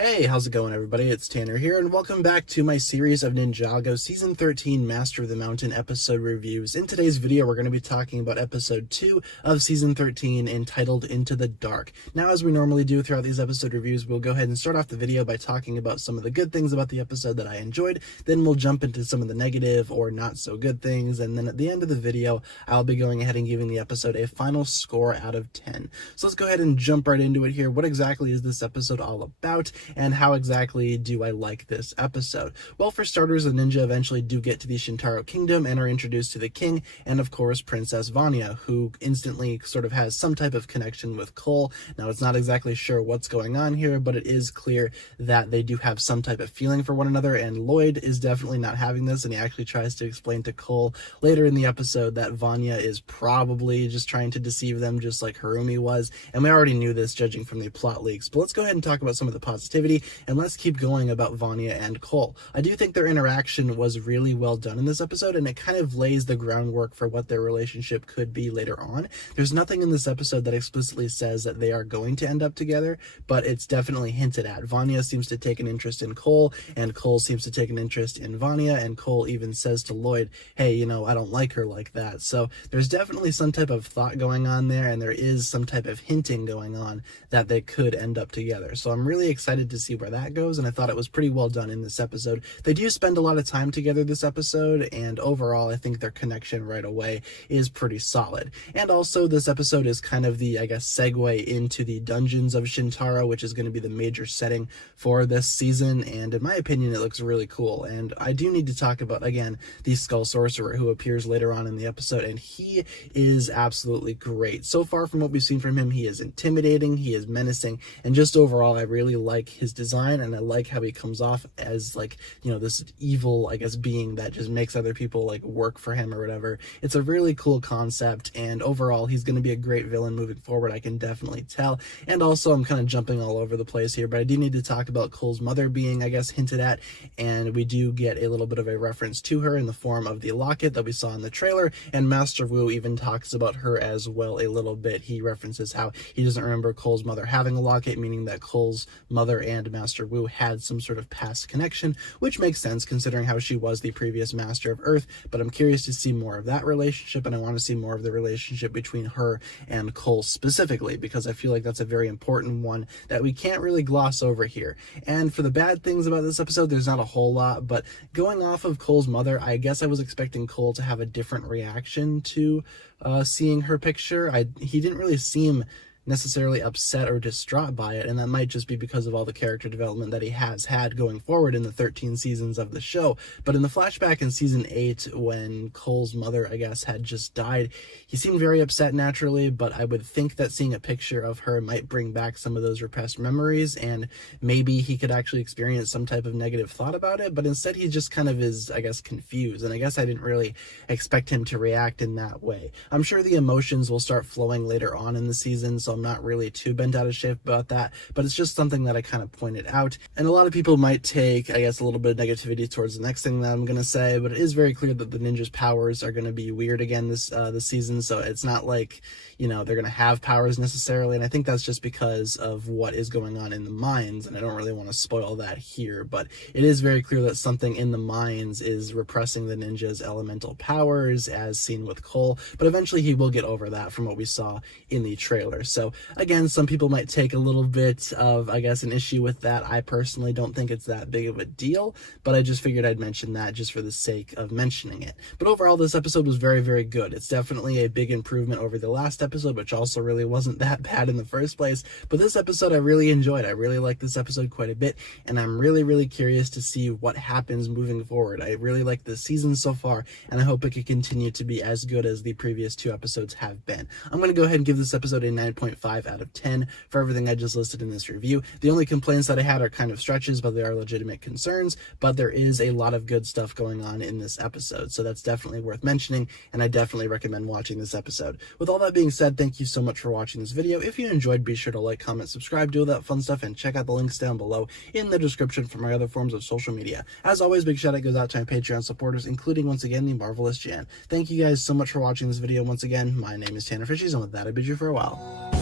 Hey, how's it going, everybody? It's Tanner here, and welcome back to my series of Ninjago Season 13 Master of the Mountain episode reviews. In today's video, we're going to be talking about Episode 2 of Season 13, entitled Into the Dark. Now, as we normally do throughout these episode reviews, we'll go ahead and start off the video by talking about some of the good things about the episode that I enjoyed, then we'll jump into some of the negative or not so good things, and then at the end of the video, I'll be going ahead and giving the episode a final score out of 10. So let's go ahead and jump right into it here. What exactly is this episode all about? And how exactly do I like this episode? Well, for starters, the ninja eventually do get to the Shintaro Kingdom and are introduced to the king and, of course, Princess Vanya, who instantly sort of has some type of connection with Cole. Now, it's not exactly sure what's going on here, but it is clear that they do have some type of feeling for one another, and Lloyd is definitely not having this, and he actually tries to explain to Cole later in the episode that Vanya is probably just trying to deceive them, just like Harumi was, and we already knew this judging from the plot leaks. But let's go ahead and talk about some of the positivity, and let's keep going about Vanya and Cole. I do think their interaction was really well done in this episode, and it kind of lays the groundwork for what their relationship could be later on. There's nothing in this episode that explicitly says that they are going to end up together, but it's definitely hinted at. Vanya seems to take an interest in Cole, and Cole seems to take an interest in Vanya, and Cole even says to Lloyd, hey, you know, I don't like her like that. So there's definitely some type of thought going on there, and there is some type of hinting going on that they could end up together. So I'm really excited to see where that goes, and I thought it was pretty well done in this episode. They do spend a lot of time together this episode, and overall I think their connection right away is pretty solid. And also this episode is kind of the, I guess, segue into the dungeons of Shintaro, which is going to be the major setting for this season, and in my opinion it looks really cool. And I do need to talk about, again, the Skull Sorcerer, who appears later on in the episode, and he is absolutely great. So far from what we've seen from him, he is intimidating, he is menacing, and just overall I really like his design, and I like how he comes off as, like, you know, this evil, I guess, being that just makes other people like work for him or whatever. It's a really cool concept, and overall he's going to be a great villain moving forward, I can definitely tell. And also, I'm kind of jumping all over the place here, but I do need to talk about Cole's mother being, I guess, hinted at, and we do get a little bit of a reference to her in the form of the locket that we saw in the trailer, and Master Wu even talks about her as well a little bit. He references how he doesn't remember Cole's mother having a locket, meaning that Cole's mother and Master Wu had some sort of past connection, which makes sense considering how she was the previous Master of Earth. But I'm curious to see more of that relationship, and I want to see more of the relationship between her and Cole specifically, because I feel like that's a very important one that we can't really gloss over here. And for the bad things about this episode, there's not a whole lot, but going off of Cole's mother, I guess I was expecting Cole to have a different reaction to seeing her picture. He didn't really seem necessarily upset or distraught by it, and that might just be because of all the character development that he has had going forward in the 13 seasons of the show. But in the flashback in season 8, when Cole's mother, I guess, had just died, he seemed very upset naturally, but I would think that seeing a picture of her might bring back some of those repressed memories, and maybe he could actually experience some type of negative thought about it. But instead he just kind of is, I guess, confused, and I guess I didn't really expect him to react in that way. I'm sure the emotions will start flowing later on in the season, so I'm not really too bent out of shape about that, but it's just something that I kind of pointed out. And a lot of people might take, I guess, a little bit of negativity towards the next thing that I'm going to say, but it is very clear that the ninja's powers are going to be weird again this season, so it's not like, you know, they're going to have powers necessarily, and I think that's just because of what is going on in the mines, and I don't really want to spoil that here, but it is very clear that something in the mines is repressing the ninja's elemental powers, as seen with Cole, but eventually he will get over that from what we saw in the trailer. So again, some people might take a little bit of, I guess, an issue with that. I personally don't think it's that big of a deal, but I just figured I'd mention that just for the sake of mentioning it. But overall, this episode was very, very good. It's definitely a big improvement over the last episode, which also really wasn't that bad in the first place. But this episode I really enjoyed. I really like this episode quite a bit, and I'm really, really curious to see what happens moving forward. I really like this season so far, and I hope it could continue to be as good as the previous 2 episodes have been. I'm going to go ahead and give this episode a 9.5 out of 10 for everything I just listed in this review. The only complaints that I had are kind of stretches, but they are legitimate concerns, but there is a lot of good stuff going on in this episode, so that's definitely worth mentioning, and I definitely recommend watching this episode. With all that being said, thank you so much for watching this video. If you enjoyed, be sure to like, comment, subscribe, do all that fun stuff, and check out the links down below in the description for my other forms of social media. As always, big shout out goes out to my Patreon supporters, including, once again, the marvelous Jan. Thank you guys so much for watching this video once again. My name is TannerFishies, and with that, I bid you farewell.